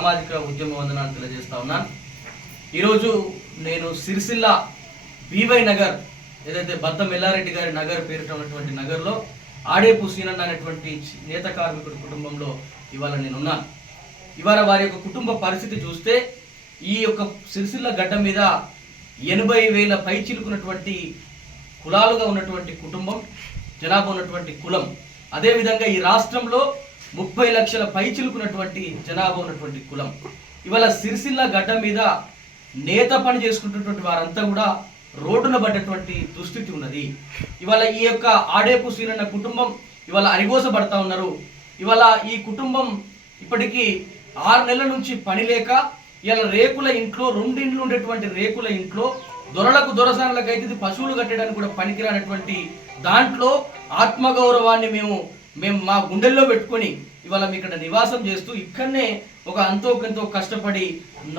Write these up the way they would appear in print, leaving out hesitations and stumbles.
సామాజిక ఉద్యమ వందనాలు తెలియజేస్తా ఉన్నాను. ఈరోజు నేను సిరిసిల్ల బీవై నగర్, ఏదైతే బద్దం ఎల్లారెడ్డి గారి నగర్ పేరిట ఉన్నటువంటి నగర్లో ఆడేపు సీనన్న అనేటువంటి నేత కార్మికుడి కుటుంబంలో ఇవాళ నేనున్నాను. ఇవాళ వారి యొక్క కుటుంబ పరిస్థితి చూస్తే ఈ యొక్క సిరిసిల్ల గడ్డ మీద 80,000 పై చిలుకున్నటువంటి కులాలుగా ఉన్నటువంటి కుటుంబం, జనాభా ఉన్నటువంటి కులం. అదేవిధంగా ఈ రాష్ట్రంలో 30 లక్షల పై చిలుకున్నటువంటి జనాభా ఉన్నటువంటి కులం. ఇవాళ సిరిసిల్ల గడ్డ మీద నేత పని చేసుకుంటున్నటువంటి వారంతా కూడా రోడ్డున పడ్డటువంటి దుస్థితి ఉన్నది. ఇవాళ ఈ యొక్క ఆడేపు సీనన్న కుటుంబం ఇవాళ అరిగోసపడతా ఉన్నారు. ఇవాళ ఈ కుటుంబం ఇప్పటికీ 6 నెలల నుంచి పని లేక ఇలా రేకుల ఇంట్లో, 2 ఇండ్లు ఉండేటువంటి రేకుల ఇంట్లో దొరలకు దొరసానులకు అయితే పశువులు కట్టడానికి కూడా పనికిరానటువంటి దాంట్లో ఆత్మగౌరవాన్ని మేము మా గుండెల్లో పెట్టుకొని ఇవాళ ఇక్కడ నివాసం చేస్తూ ఇక్కడనే ఒక ఎంతో కష్టపడి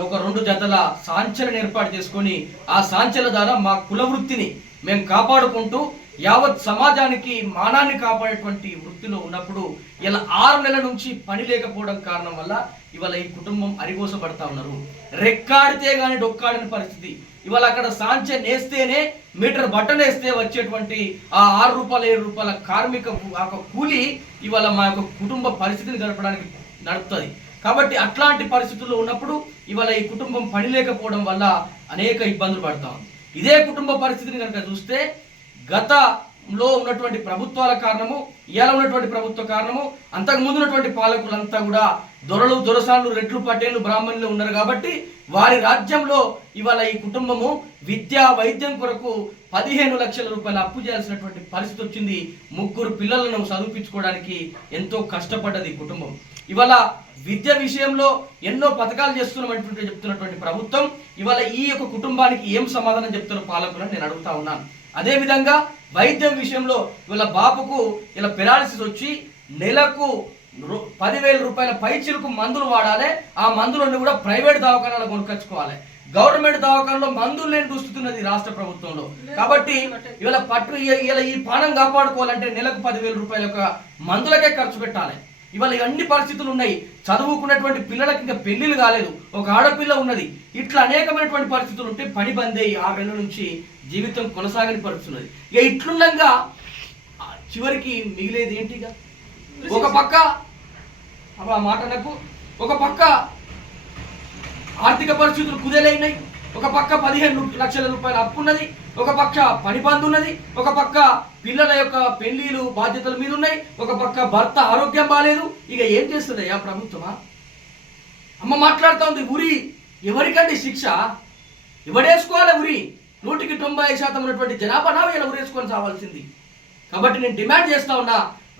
ఒక 2 జతల సాంచెలను ఏర్పాటు చేసుకొని ఆ సాంచెల ద్వారా మా కుల వృత్తిని మేము కాపాడుకుంటూ యావత్ సమాజానికి మానాన్ని కాపాడేటువంటి వృత్తిలో ఉన్నప్పుడు ఇలా 6 నెలల నుంచి పని లేకపోవడం కారణం వల్ల ఇవాళ ఈ కుటుంబం అరిగోసపడతా ఉన్నారు. రెక్కాడితే కానీ డొక్కాడని పరిస్థితి. ఇవాళ అక్కడ సాంచె నేస్తేనే మీటర్ బట్టలు వేస్తే వచ్చేటువంటి ఆ 6 రూపాయలు 7 రూపాయల కార్మిక కూలి ఇవాళ మా యొక్క కుటుంబ పరిస్థితిని గడపడానికి నడుపుతుంది. కాబట్టి అట్లాంటి పరిస్థితుల్లో ఉన్నప్పుడు ఇవాళ ఈ కుటుంబం పని లేకపోవడం వల్ల అనేక ఇబ్బందులు పడతా ఉంది. ఇదే కుటుంబ పరిస్థితిని కనుక చూస్తే గతంలో ఉన్నటువంటి ప్రభుత్వాల కారణము, ఇవాళ ఉన్నటువంటి ప్రభుత్వ కారణము, అంతకు ముందు ఉన్నటువంటి పాలకులంతా కూడా దొరలు, దొరసాన్లు, రెట్లు, పటేళ్లు, బ్రాహ్మణులు ఉన్నారు. కాబట్టి వారి రాజ్యంలో ఇవాళ ఈ కుటుంబము విద్యా వైద్యం కొరకు 15 లక్షల రూపాయలు అప్పు చేయాల్సినటువంటి పరిస్థితి వచ్చింది. 3 పిల్లలను చదివించుకోవడానికి ఎంతో కష్టపడ్డది కుటుంబం. ఇవాళ విద్య విషయంలో ఎన్నో పథకాలు చేస్తున్నామంటుంటే చెప్తున్నటువంటి ప్రభుత్వం ఇవాళ ఈ యొక్క కుటుంబానికి ఏం సమాధానం చెప్తున్న పాలకులను నేను అడుగుతా ఉన్నాను. అదేవిధంగా వైద్యం విషయంలో ఇవాళ బాబుకు ఇలా పెరాలసిస్ వచ్చి నెలకు 10,000 రూపాయల పై చిలుకు మందులు వాడాలి. ఆ మందులన్నీ కూడా ప్రైవేట్ దవాఖానాలు కొనుక్కొచ్చుకోవాలి. గవర్నమెంట్ దవాఖానలో మందులు లేని దుస్తున్నది రాష్ట్ర ప్రభుత్వంలో. కాబట్టి ఇవాళ ఇలా ఈ ప్రాణం కాపాడుకోవాలంటే నెలకు 10,000 రూపాయల యొక్క మందులకే ఖర్చు పెట్టాలి. ఇవాళ అన్ని పరిస్థితులు ఉన్నాయి. చదువుకున్నటువంటి పిల్లలకి ఇంకా పెళ్లిళ్ళు కాలేదు, ఒక ఆడపిల్ల ఉన్నది. ఇట్లా అనేకమైనటువంటి పరిస్థితులు ఉంటే పని బంద్ అయ్యి 6 నెలల నుంచి జీవితం కొనసాగని పరిస్థితి ఉన్నది. ఇక ఇట్లుండగా చివరికి మిగిలేది ఏంటిగా? ఒక పక్క మాటలకు, ఒక పక్క ఆర్థిక పరిస్థితులు కుదేలైనాయి, ఒక పక్క 15 లక్షల రూపాయల అప్పు ఉన్నది, ఒక పక్క పని బంద్ ఉన్నది, ఒక పక్క పిల్లల యొక్క పెళ్లిలు బాధ్యతల మీద ఉన్నాయి, ఒక పక్క భర్త ఆరోగ్యం బాగాలేదు. ఇక ఏం చేస్తుంది ఆ ప్రభుత్వమా? అమ్మ మాట్లాడుతూ ఉంది, ఉరి ఎవరికండి శిక్ష? ఎవడేసుకోవాలి ఉరి? 100% ఉన్నటువంటి జనాభా ఇలా ఉరేసుకొని చావాల్సింది. కాబట్టి నేను డిమాండ్ చేస్తా ఉన్నా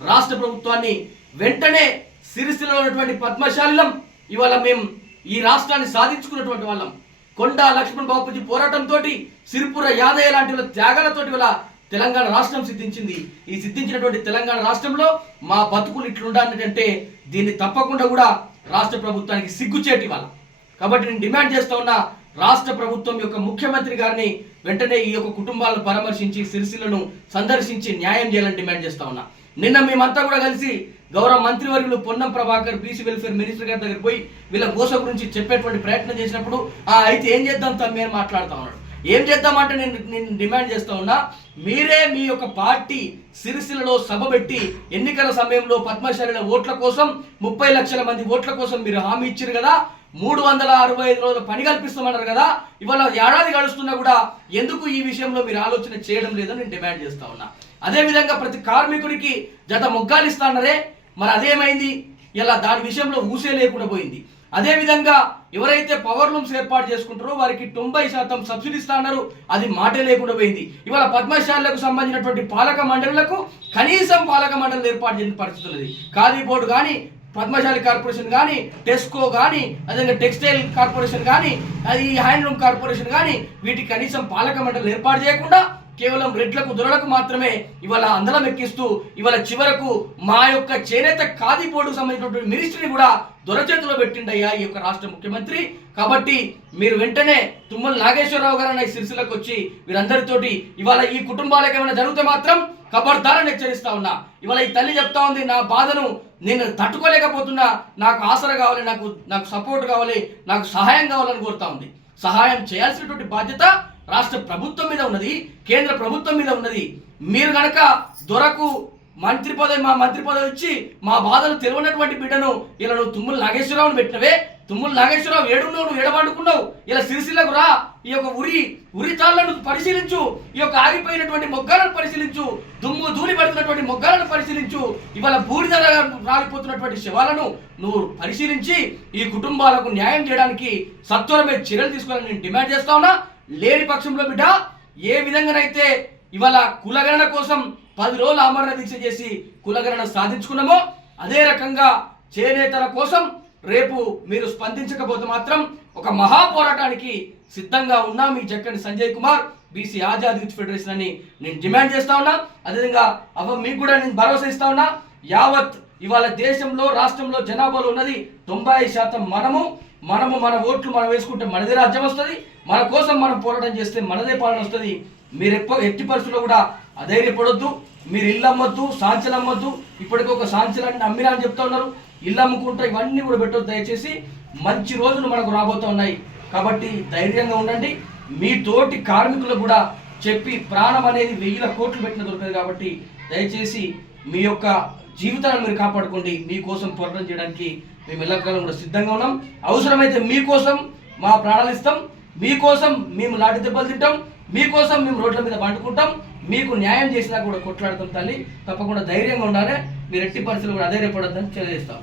రాష్ట్ర ప్రభుత్వాన్ని, వెంటనే సిరిసిల్లలో ఉన్నటువంటి పద్మశాలిలం ఇవాళ మేము ఈ రాష్ట్రాన్ని సాధించుకున్నటువంటి వాళ్ళం. కొండా లక్ష్మణ్ బాపూజీ పోరాటంతో, సిరిపుర యాదయ్య లాంటి త్యాగాలతోటి ఇవాళ తెలంగాణ రాష్ట్రం సిద్ధించింది. ఈ సిద్ధించినటువంటి తెలంగాణ రాష్ట్రంలో మా బతుకులు ఇట్లుండాలంటే దీన్ని తప్పకుండా కూడా రాష్ట్ర ప్రభుత్వానికి సిగ్గుచేటి వాళ్ళ. కాబట్టి నేను డిమాండ్ చేస్తా ఉన్నా రాష్ట్ర ప్రభుత్వం యొక్క ముఖ్యమంత్రి గారిని వెంటనే ఈ యొక్క కుటుంబాలను పరామర్శించి సిరిసిల్లను సందర్శించి న్యాయం చేయాలని డిమాండ్ చేస్తా ఉన్నా. నిన్న మేమంతా కూడా కలిసి గౌరవ మంత్రివర్యులు Ponnam Prabhakar BC welfare minister గారి దగ్గర పోయి వీళ్ళ గోస గురించి చెప్పేటువంటి ప్రయత్నం చేసినప్పుడు అయితే ఏం చేద్దాం తమ్మి అని మాట్లాడుతూ ఉన్నాడు. ఏం చేద్దామంటే నేను డిమాండ్ చేస్తా ఉన్నా, మీరే మీ యొక్క పార్టీ సిరిసిల్లలో సభ పెట్టి ఎన్నికల సమయంలో పద్మశాలిల ఓట్ల కోసం 30 లక్షల మంది ఓట్ల కోసం మీరు హామీ ఇచ్చారు కదా, 365 రోజులు పని కల్పిస్తామన్నారు కదా, ఇవాళ ఏడాది గడుస్తున్నా కూడా ఎందుకు ఈ విషయంలో మీరు ఆలోచన చేయడం లేదని నేను డిమాండ్ చేస్తా ఉన్నా. అదేవిధంగా ప్రతి కార్మికుడికి జత మొగ్గాలు ఇస్తానరే, మరి అదేమైంది? ఇలా దాని విషయంలో ఊసే లేకుండా పోయింది. అదేవిధంగా ఎవరైతే పవర్ లూమ్స్ ఏర్పాటు చేసుకుంటారో వారికి 90% సబ్సిడీ ఇస్తాన్నారు, అది మాటే లేకుండా పోయింది. ఇవాళ పద్మశాలకు సంబంధించినటువంటి పాలక మండలులకు కనీసం పాలక మండలి ఏర్పాటు చేసిన పరిస్థితి ఉన్నది. ఖాదీ బోర్డు కానీ, పద్మశాలి కార్పొరేషన్ కానీ, టెస్కో కానీ, అదేవిధంగా టెక్స్టైల్ కార్పొరేషన్ కానీ, అది హ్యాండ్లూమ్ కార్పొరేషన్ కానీ వీటికి కనీసం పాలక మండలి ఏర్పాటు చేయకుండా కేవలం రెడ్లకు దొరలకు మాత్రమే ఇవాళ అందలం ఎక్కిస్తూ ఇవాళ చివరకు మా యొక్క చేనేత ఖాదీ బోర్డుకు సంబంధించినటువంటి మినిస్ట్రీని కూడా దొరచేతిలో పెట్టిండయ్యా ఈ యొక్క రాష్ట్ర ముఖ్యమంత్రి. కాబట్టి మీరు వెంటనే తుమ్మల నాగేశ్వరరావు గారు అన్న సిరిసిల్లకు వచ్చి వీరందరితోటి ఇవాళ ఈ కుటుంబాలకు ఏమైనా జరిగితే మాత్రం ఖబర్దారని హెచ్చరిస్తా ఉన్నా. ఇవాళ ఈ తల్లి చెప్తా ఉంది, నా బాధను నేను తట్టుకోలేకపోతున్నా, నాకు ఆసరా కావాలి, నాకు సపోర్ట్ కావాలి, నాకు సహాయం కావాలని కోరుతా ఉంది. సహాయం చేయాల్సినటువంటి బాధ్యత రాష్ట్ర ప్రభుత్వం మీద ఉన్నది, కేంద్ర ప్రభుత్వం మీద ఉన్నది. మీరు గనక దొరకు మంత్రి పదవి ఇచ్చి మా బాధలు తెలియనటువంటి బిడ్డను ఇలా నువ్వు తుమ్మల నాగేశ్వరరావుని పెట్టినవే. తుమ్మల నాగేశ్వరరావు ఏడున్నావు, నువ్వు ఏడబండుకున్నావు. ఇలా సిరిసిల్లకు రా, ఈ యొక్క ఉరి తాళ్లను పరిశీలించు, ఈ యొక్క ఆగిపోయినటువంటి మొగ్గాలను పరిశీలించు, దుమ్ము ధూళి పడుతున్నటువంటి మొగ్గాలను పరిశీలించు, ఇవాళ బూడిద రాలిపోతున్నటువంటి శవాలను నువ్వు పరిశీలించి ఈ కుటుంబాలకు న్యాయం చేయడానికి సత్వరమే చర్యలు తీసుకోవాలని నేను డిమాండ్ చేస్తా ఉన్నా. లేని పక్షంలో బిడ్డ ఏ విధంగానైతే ఇవాళ కులగణన కోసం 10 రోజులు ఆమరణ దీక్ష చేసి కులగణన సాధించుకున్నామో అదే రకంగా చేనేతల కోసం రేపు మీరు స్పందించకపోతే మాత్రం ఒక మహా పోరాటానికి సిద్ధంగా ఉన్నా మీ Jakkani Sanjay Kumar BC Azad youth federation అని నేను డిమాండ్ చేస్తా ఉన్నా. అదేవిధంగా మీకు కూడా నేను భరోసా ఇస్తా ఉన్నా. యావత్ ఇవాళ దేశంలో రాష్ట్రంలో జనాభాలో ఉన్నది 90% మనము మన ఓట్లు మనం వేసుకుంటే మనదే రాజ్యం వస్తుంది. మన కోసం మనం పోరాటం చేస్తే మనదే పాలన వస్తుంది. మీరు ఎట్టి పరిస్థితుల్లో కూడా అధైర్యపడొద్దు. మీరు ఇల్లు అమ్మొద్దు, సాంచలు అమ్మొద్దు. ఇప్పటికీ ఒక సాంచలన్నీ అమ్మినా అని చెప్తా ఉన్నారు. ఇల్లు అమ్ముకుంటా ఇవన్నీ కూడా పెట్టొద్దు. దయచేసి మంచి రోజులు మనకు రాబోతూ ఉన్నాయి కాబట్టి ధైర్యంగా ఉండండి. మీ తోటి కార్మికులకు కూడా చెప్పి ప్రాణం అనేది 1000 కోట్లు పెట్టిన దొరకదు కాబట్టి దయచేసి మీ యొక్క జీవితాలను మీరు కాపాడుకోండి. మీకోసం పోరాటం చేయడానికి మేము ఎల్లకాలం కూడా సిద్ధంగా ఉన్నాం. అవసరమైతే మీకోసం మా ప్రాణాలు ఇస్తాం, మీకోసం మేము లాఠీ దెబ్బలు తింటాం, మీకోసం మేము రోడ్ల మీద పండుకుంటాం, మీకు న్యాయం చేసినా కూడా కొట్లాడతాం. తల్లి తప్పకుండా ధైర్యంగా ఉండాలి. మీరు ఎట్టి పరిస్థితులు కూడా అధైర్యపడొద్దని తెలియజేస్తాం.